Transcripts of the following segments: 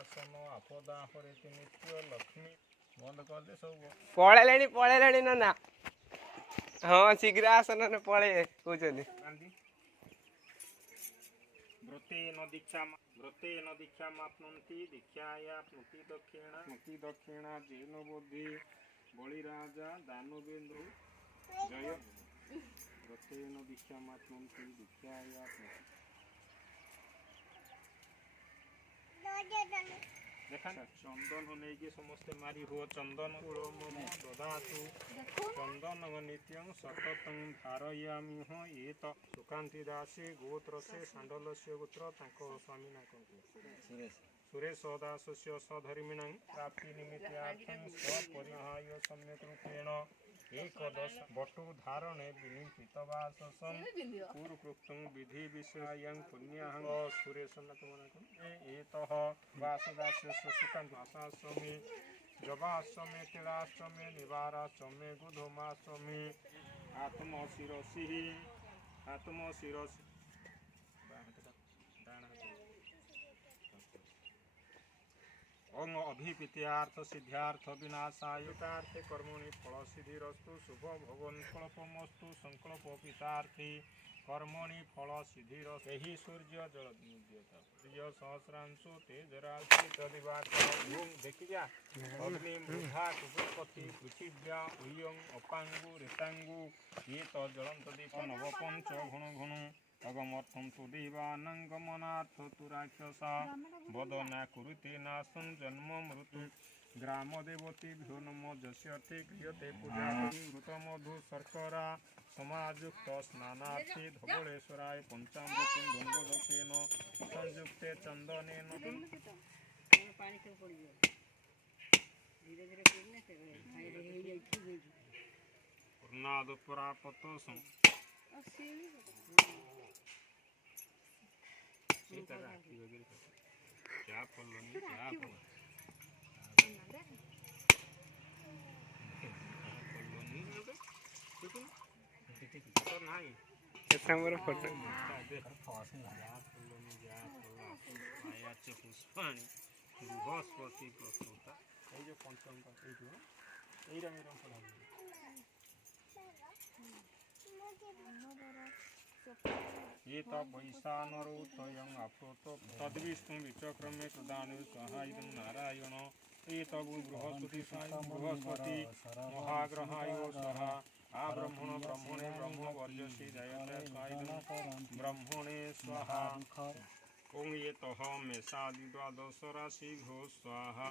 आसन आपदा हरेति नित्य लक्ष्मी बंद कर दे सब पळेलाणी ना हाँ शीघ्र आसन ने पळे कहउछनी व्रते न दीक्षा माप्नुन्ति दीक्षाया स्मृति दक्षिणा जैन बोधि बलिराजा दानवेन्द्र जय व्रते न दीक्षा माप्नुन्ति दीक्षाया देखा चंदन नहीं समस्ते मारी हो चंदन ददातु चंदन नित्यं सततं धारयामि हो ये तो सुकांति दासी गोत्र से सांडल से गोत्र ताको स्वामी ना सुरेश दासस्य सधर्मिण प्राप्ति निमित्तार्थं सपरिहाय सम्यक रूपेण एकदश बटु धारणे विनिपितवाससं पूर्वकृतं विधि विषयं पुण्यहं सुरेशं एतः वासदास्य सुकांति वासास्वामी जवास्वामी तिलास्वामी निवारास्वामी गुधोमास्वामी आत्मशिरसि ओम अभिपित्यार्थ सिद्ध्यार्थ विनाशायुतार्थ कर्मणि फल सिद्धिरस्तु शुभ भगवन् कल्पमस्तु संकल्प पितार्थी कर्मणि फल सिद्धिरस्तु एहि सूर्य जल निद्यता सूर्य सहस्रांशु तेजराशि तदिवाकर ओम देखि जा अग्नि मृधा कुपति पृथिव्या उयं अपांगु रेतांगु ये तो जलंत दीप नव पंच घुण घुण अगमर्थम तु देवानंगमनार्थ तु राक्षसा वदना कुरुते नासं जन्म मृत्यु ग्राम देवती भ्यो नमो जस्यते क्रियते पूजा मृतमधु शर्करा समाजुक्त स्नानार्थी धवलेश्वराय पंचामृतं गंगोदकेन संयुक्ते चंदनेन पूर्णाद परापत क्या पल्लनी क्या समोर फोटो पुष्पाणी बृहस्पति प्रस्तुता जो पंचम ये वैशानरोतयं अप्रोत तद्विष्णु विचक्रमे प्रदान सहायं नारायण ये बृहस्पति बृहस्पति महाग्रहाय सह आ ब्रह्मण ब्रह्मणे ब्रह्म वर्जसी जयते ब्रह्मणे स्वाहा ओं ये तह मेषादि द्वादश राशि घो स्वाहा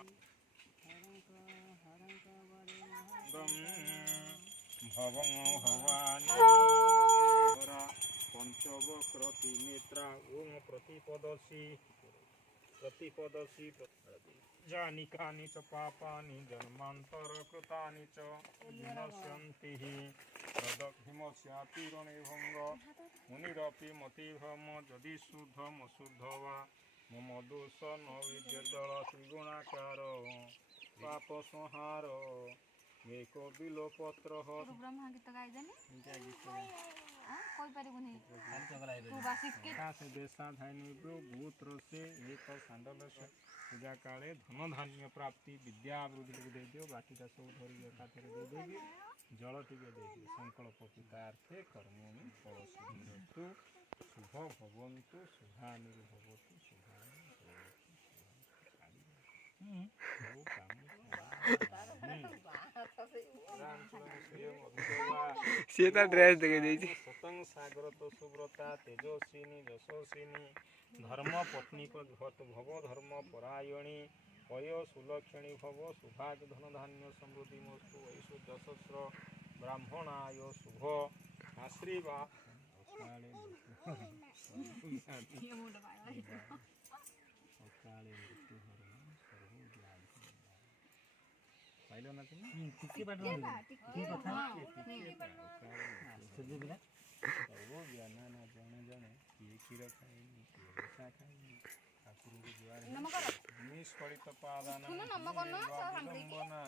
भवं भवानी पंचवक्रति नेत्रा ओं प्रतिपदसी जानिकानि च पापानि जन्मांतर कृतानि च विनश्यन्ति प्रदक्षिणस्यातिरणे भंग मुनिरपि मतिभ्रम यदि शुद्धमशुद्ध वा मम दोष न विद्यदल त्रिगुणाकार पाप संहार एक बिलोपत्र ब्रह्मा गीत गाइदेनी कोई परिबुनी तू बासिक से देशा धायनी गोत्र से एक सांडल से पूजा काले धन धान्य प्राप्ति विद्या वृद्धि दे दियो बाकी का सब धरी एकाथरे दे देबी जल टिके दे दियो संकल्प पितार्थे कर्मणि फल सिद्धिरस्तु शुभ भवन्तु शुभानि भवतु शुभानि सीता ड्रेस देके देछि सतंग सागर तो सुव्रता तेजस्विनी यशस्विनी धर्म पत्नी भव धर्म परायणी वय सुलक्षणी भव सुभाग धन धान्य समृद्धि मस्तु ऐश्वर्य सहस्र ब्राह्मणाय शुभ आशीर्वाद पाइलो ना तुम टिके बात टिके कथा आश्चर्य बिना वो ज्ञान ना जाने जाने ये खीर खाएंगे ऐसा खाएंगे ठाकुर के द्वार निष्फलित पादान नमना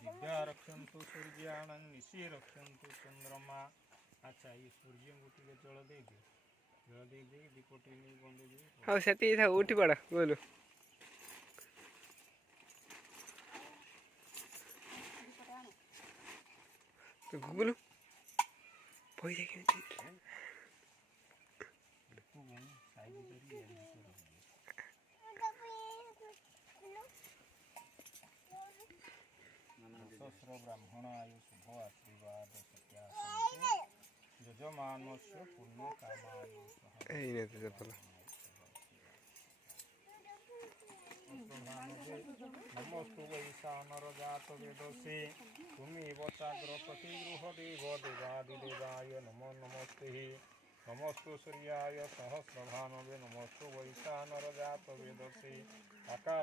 दिव्या रक्षन्तु सूर्याणं निशि रक्षन्तु चंद्रमा अच्छा ये सूर्य मुठी के जल दे दीपटी नहीं बंद दे हां सेती था उठी पड़ा बोलो गुगुलू पैसा केମିତି ସହସ୍ର ବ୍ରାହ୍ମଣ ଆୟୁ ଶୁଭ ଆଶୀର୍ବାଦ ସତ୍ୟା ଯଜମାନସ୍ୟ ପୂର୍ଣ୍ଣ କାମାୟୁ ହେଇନଥିବ ଚପଲ नमस्तु वैशानर जात वेदसे तुमेव चाग्र प्रतिगृह देव देवादिदेवाय नमो नमस्ते नमस्तु सूर्याय सहस्रभानवे नमस्तु वैशानर जात वेदसे आकाश